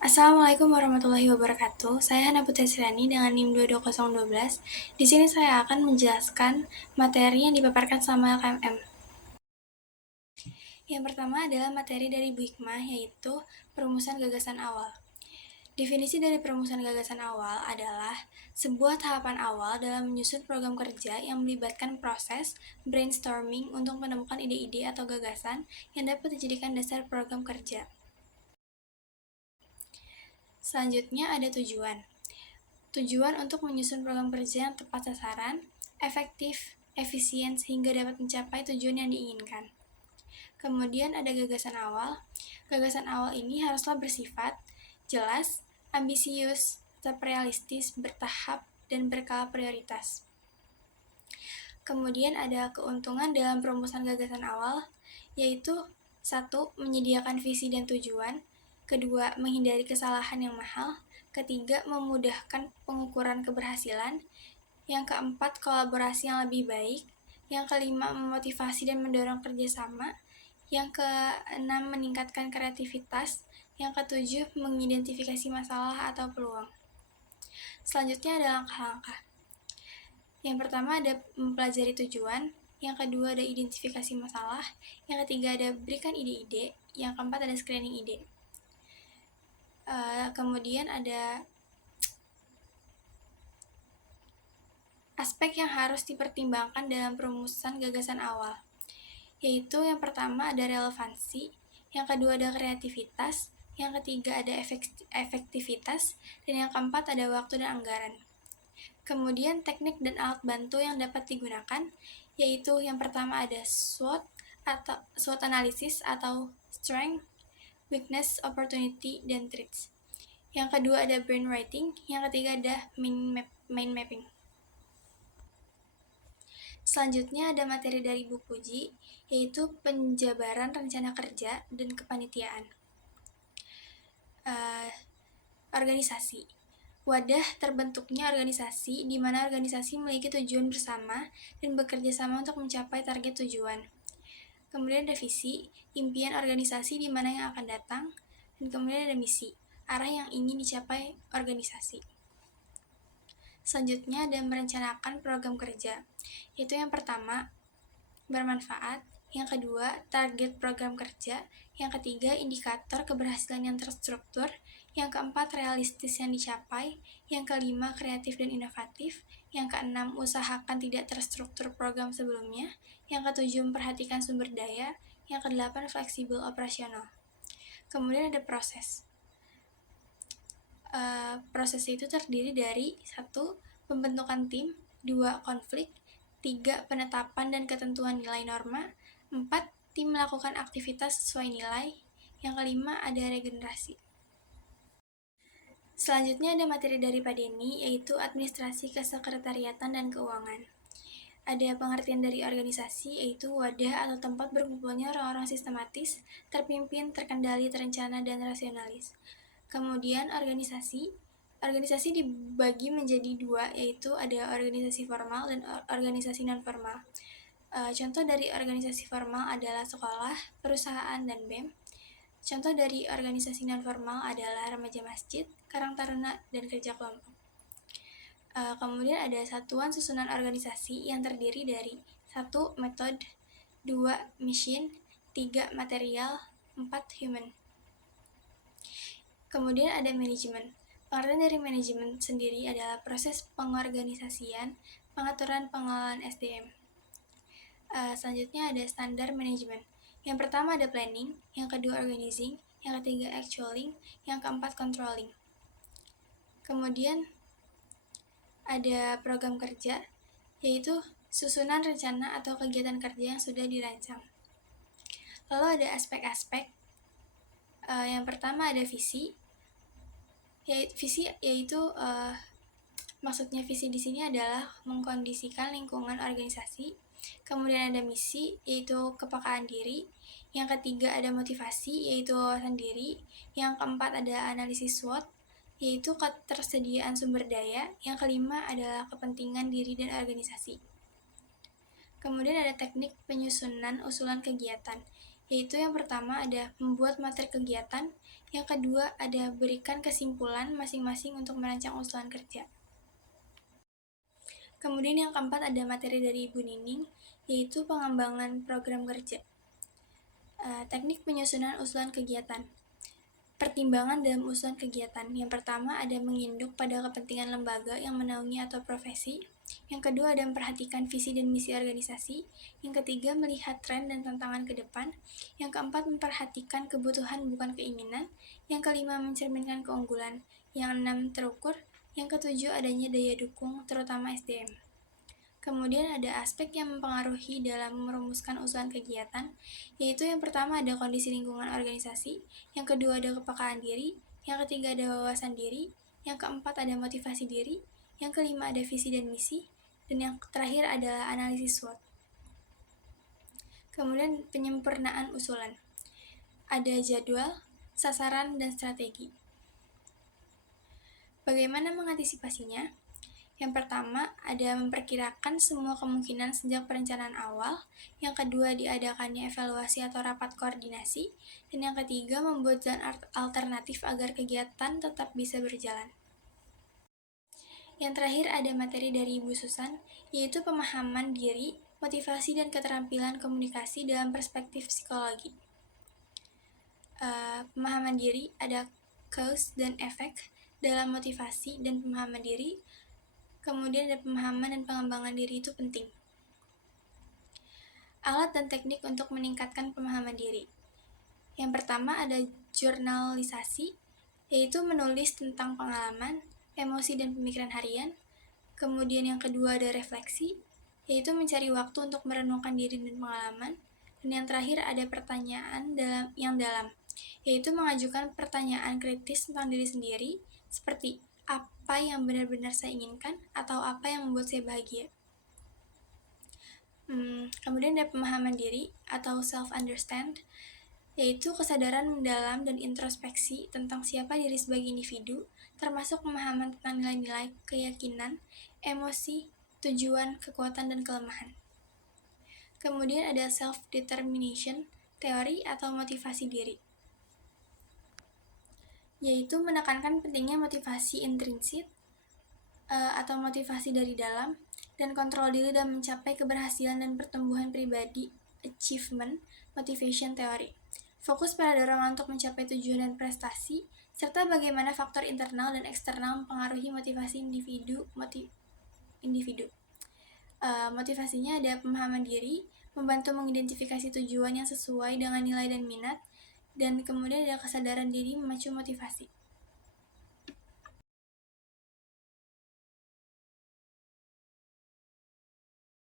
Assalamualaikum warahmatullahi wabarakatuh. Saya Hana Putri Sriani dengan NIM 22012. Di sini saya akan menjelaskan materi yang dipaparkan sama LKMM. Yang pertama adalah materi dari Bu Hikmah, yaitu perumusan gagasan awal. Definisi dari perumusan gagasan awal adalah sebuah tahapan awal dalam menyusun program kerja yang melibatkan proses brainstorming untuk menemukan ide-ide atau gagasan yang dapat dijadikan dasar program kerja. Selanjutnya ada tujuan. Tujuan untuk menyusun program kerja yang tepat sasaran, efektif, efisien sehingga dapat mencapai tujuan yang diinginkan. Kemudian ada gagasan awal. Gagasan awal ini haruslah bersifat jelas, ambisius, tetap realistis, bertahap, dan berskala prioritas. Kemudian ada keuntungan dalam perumusan gagasan awal, yaitu 1. Menyediakan visi dan tujuan. Kedua, menghindari kesalahan yang mahal. Ketiga, memudahkan pengukuran keberhasilan. Yang keempat, kolaborasi yang lebih baik. Yang kelima, memotivasi dan mendorong kerjasama. Yang keenam, meningkatkan kreativitas. Yang ketujuh, mengidentifikasi masalah atau peluang. Selanjutnya ada langkah-langkah. Yang pertama ada mempelajari tujuan, yang kedua ada identifikasi masalah, yang ketiga ada berikan ide-ide, yang keempat ada screening ide. Kemudian ada aspek yang harus dipertimbangkan dalam perumusan gagasan awal, yaitu yang pertama ada relevansi, yang kedua ada kreativitas, yang ketiga ada efektivitas, dan yang keempat ada waktu dan anggaran. Kemudian teknik dan alat bantu yang dapat digunakan, yaitu yang pertama ada SWOT atau SWOT analysis atau strength, weakness, opportunity, dan threats. Yang kedua ada brainwriting, yang ketiga ada mind mapping. Selanjutnya ada materi dari Bu Puji, yaitu penjabaran rencana kerja dan kepanitiaan. Organisasi. Wadah terbentuknya organisasi di mana organisasi memiliki tujuan bersama dan bekerja sama untuk mencapai target tujuan. Kemudian ada visi, impian organisasi di mana yang akan datang, dan kemudian ada misi, arah yang ingin dicapai organisasi. Selanjutnya ada merencanakan program kerja, yaitu yang pertama, bermanfaat, yang kedua, target program kerja, yang ketiga, indikator keberhasilan yang terstruktur, yang keempat, realistis yang dicapai, yang kelima, kreatif dan inovatif, yang keenam, usahakan tidak terstruktur program sebelumnya, yang ketujuh, memperhatikan sumber daya, yang kedelapan, fleksibel operasional. Kemudian ada proses. Proses itu terdiri dari 1. Pembentukan tim, 2. Konflik, 3. Penetapan dan ketentuan nilai norma, 4. Tim melakukan aktivitas sesuai nilai, yang kelima ada regenerasi. Selanjutnya ada materi dari Pak Denny, yaitu administrasi kesekretariatan dan keuangan. Ada pengertian dari organisasi, yaitu wadah atau tempat berkumpulnya orang-orang sistematis, terpimpin, terkendali, terencana, dan rasionalis. Kemudian organisasi dibagi menjadi 2, yaitu ada organisasi formal dan organisasi non-formal. Contoh dari organisasi formal adalah sekolah, perusahaan, dan BEM. Contoh dari organisasi non-formal adalah remaja masjid, karang taruna, dan kerja kelompok. Kemudian ada satuan susunan organisasi yang terdiri dari 1. Metode, 2. Mission, 3. Material, 4. Human. Kemudian ada manajemen. Pengertian dari manajemen sendiri adalah proses pengorganisasian, pengaturan pengelolaan SDM. Selanjutnya ada standar manajemen. Yang pertama ada planning, yang kedua organizing, yang ketiga actualing, yang keempat controlling. Kemudian ada program kerja, yaitu susunan rencana atau kegiatan kerja yang sudah dirancang. Lalu ada aspek-aspek. Yang pertama ada visi. Maksudnya visi di sini adalah mengkondisikan lingkungan organisasi. Kemudian ada misi, yaitu kepekaan diri. Yang ketiga ada motivasi, yaitu wawasan diri. Yang keempat ada analisis SWOT, yaitu ketersediaan sumber daya. Yang kelima adalah kepentingan diri dan organisasi. Kemudian ada teknik penyusunan usulan kegiatan, yaitu yang pertama ada membuat materi kegiatan, yang kedua ada berikan kesimpulan masing-masing untuk merancang usulan kerja. Kemudian yang keempat ada materi dari Ibu Nining, yaitu pengembangan program kerja. Teknik penyusunan usulan kegiatan. Pertimbangan dalam usulan kegiatan. Yang pertama ada menginduk pada kepentingan lembaga yang menaungi atau profesi. Yang kedua ada memperhatikan visi dan misi organisasi. Yang ketiga melihat tren dan tantangan ke depan. Yang keempat memperhatikan kebutuhan bukan keinginan. Yang kelima mencerminkan keunggulan. Yang enam terukur. Yang ketujuh adanya daya dukung, terutama SDM. Kemudian ada aspek yang mempengaruhi dalam merumuskan usulan kegiatan, yaitu yang pertama ada kondisi lingkungan organisasi, yang kedua ada kepekaan diri, yang ketiga ada wawasan diri, yang keempat ada motivasi diri, yang kelima ada visi dan misi, dan yang terakhir adalah analisis SWOT. Kemudian penyempurnaan usulan. Ada jadwal, sasaran, dan strategi. Bagaimana mengantisipasinya? Yang pertama, ada memperkirakan semua kemungkinan sejak perencanaan awal. Yang kedua, diadakannya evaluasi atau rapat koordinasi. Dan yang ketiga, membuat jalan alternatif agar kegiatan tetap bisa berjalan. Yang terakhir, ada materi dari Ibu Susan, yaitu pemahaman diri, motivasi, dan keterampilan komunikasi dalam perspektif psikologi. Pemahaman diri ada cause dan effect dalam motivasi dan pemahaman diri. Kemudian ada pemahaman dan pengembangan diri itu penting. Alat dan teknik untuk meningkatkan pemahaman diri. Yang pertama ada jurnalisasi, yaitu menulis tentang pengalaman, emosi, dan pemikiran harian. Kemudian yang kedua ada refleksi, yaitu mencari waktu untuk merenungkan diri dan pengalaman. Dan yang terakhir ada pertanyaan yang dalam, yaitu mengajukan pertanyaan kritis tentang diri sendiri, seperti apa yang benar-benar saya inginkan atau apa yang membuat saya bahagia. Kemudian ada pemahaman diri atau self-understand, yaitu kesadaran mendalam dan introspeksi tentang siapa diri sebagai individu, termasuk pemahaman tentang nilai-nilai, keyakinan, emosi, tujuan, kekuatan, dan kelemahan. Kemudian ada self-determination, teori atau motivasi diri, yaitu menekankan pentingnya motivasi intrinsik atau motivasi dari dalam, dan kontrol diri dalam mencapai keberhasilan dan pertumbuhan pribadi, achievement, motivation theory. Fokus pada dorongan untuk mencapai tujuan dan prestasi, serta bagaimana faktor internal dan eksternal mempengaruhi motivasi individu. Motivasinya ada pemahaman diri, membantu mengidentifikasi tujuan yang sesuai dengan nilai dan minat, dan kemudian ada kesadaran diri memacu motivasi.